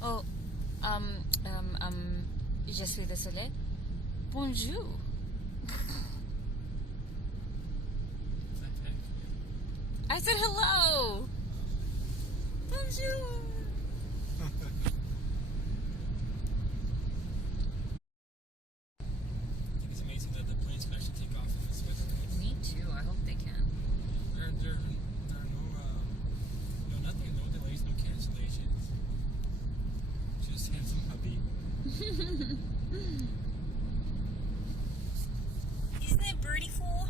Oh, je suis désolé. Bonjour. I said hello. Bonjour. It's amazing that the planes can actually take off in this weather. Me too. I hope they can. There are nothing, no delays, no cancellations. Just handsome hubby. Isn't it beautiful?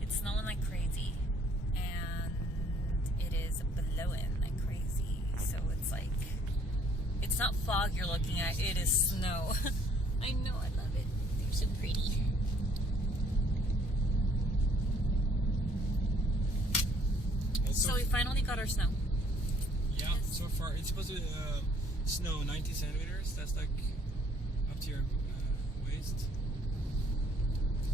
It's snowing like crazy, and it is blowing like crazy. So it's like, it's not fog you're looking at, it is snow. I know, I love it. They're so pretty. So we finally got our snow. Yeah, so far it's supposed to snow 90 centimeters. That's like up to your waist.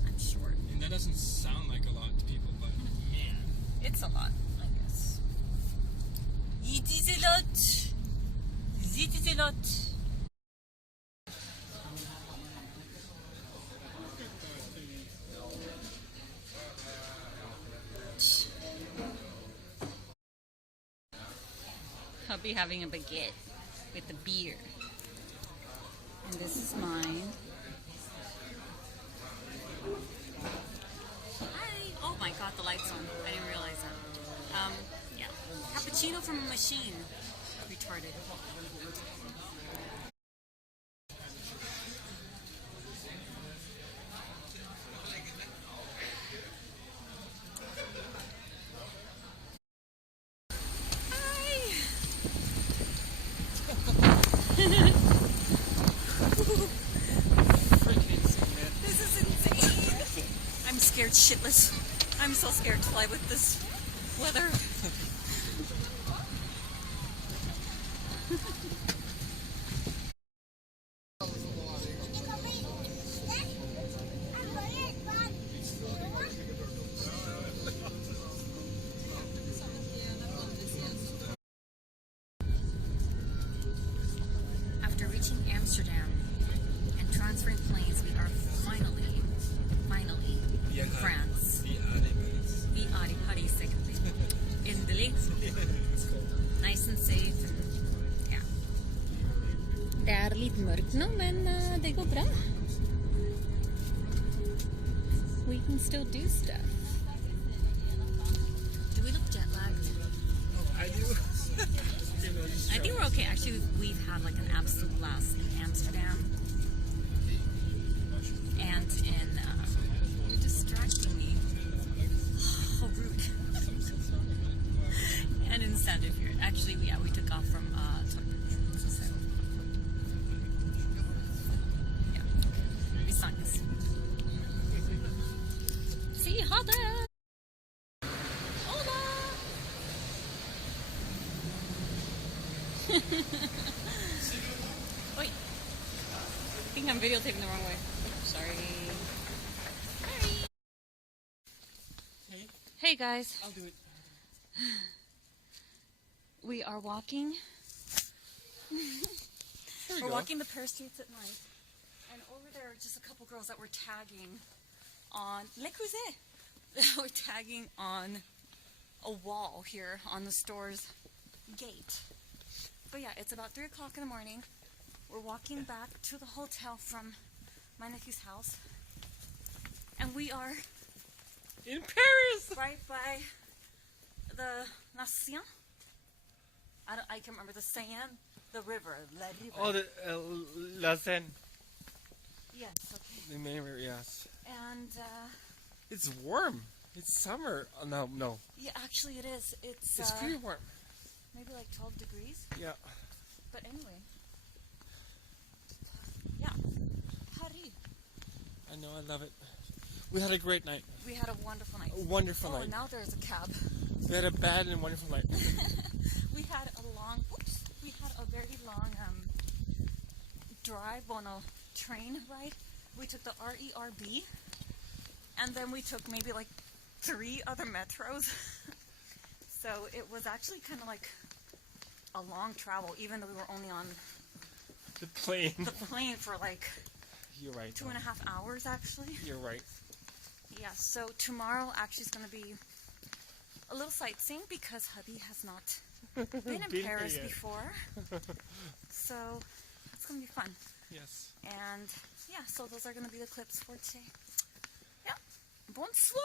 I'm short. And that doesn't sound like a lot to people, but man. It's a lot, I guess. It is a lot. It is a lot. I'll be having a baguette with the beer. And this is mine. Hi! Oh my god, the light's on. I didn't realize that. Yeah. Cappuccino from a machine. Retarded. This is insane. I'm scared shitless. I'm so scared to fly with this weather. After reaching Amsterdam and transferring planes, we are finally in France. Vi are i Paris, egentlig. Endelig. Nice and safe. And, ja. Det er litt mørkt nå, men det går bra. We can still do stuff. Do we look jet lagged? Oh, I do. I think we're okay. Actually, we've had like an absolute blast in Amsterdam and in. You're distracting me. How rude. And in Sandefjord. Actually, we took off from Torp. So, yeah. Vi snakkes. Si ha det! Hola! Wait. I think I'm videotaping the wrong way. Sorry. Sorry. Hey, Hey guys. I'll do it. We are walking. We're walking the Paris streets at night. And over there are just a couple girls that were tagging on Le Creuset. That were tagging on a wall here on the store's gate. But yeah, it's about 3 o'clock in the morning. We're walking back to the hotel from my nephew's house. And we are In Paris! right by the Nation. I can't remember the Seine, the river, La River. Oh, the La Seine. Yes, okay. The main river, yes. And It's warm. It's summer. Oh, no. yeah, actually it is. It's pretty warm. Maybe like 12 degrees. Yeah. But anyway. Yeah. Paris. I know, I love it. We had a great night. We had a wonderful night. A wonderful Oh, night. now there's a cab. We had a bad and wonderful night. We had a very long drive on a train ride. We took the RERB, and then we took maybe like 3 other metros. So it was actually kind of like a long travel, even though we were only on The plane. the plane for like You're right. 2.5 hours, actually. You're right. Yeah, so tomorrow actually is going to be a little sightseeing because hubby has not been in Been Paris here yet. before. So it's going to be fun. Yes. And yeah, so those are going to be the clips for today. Yeah. Bonsoir!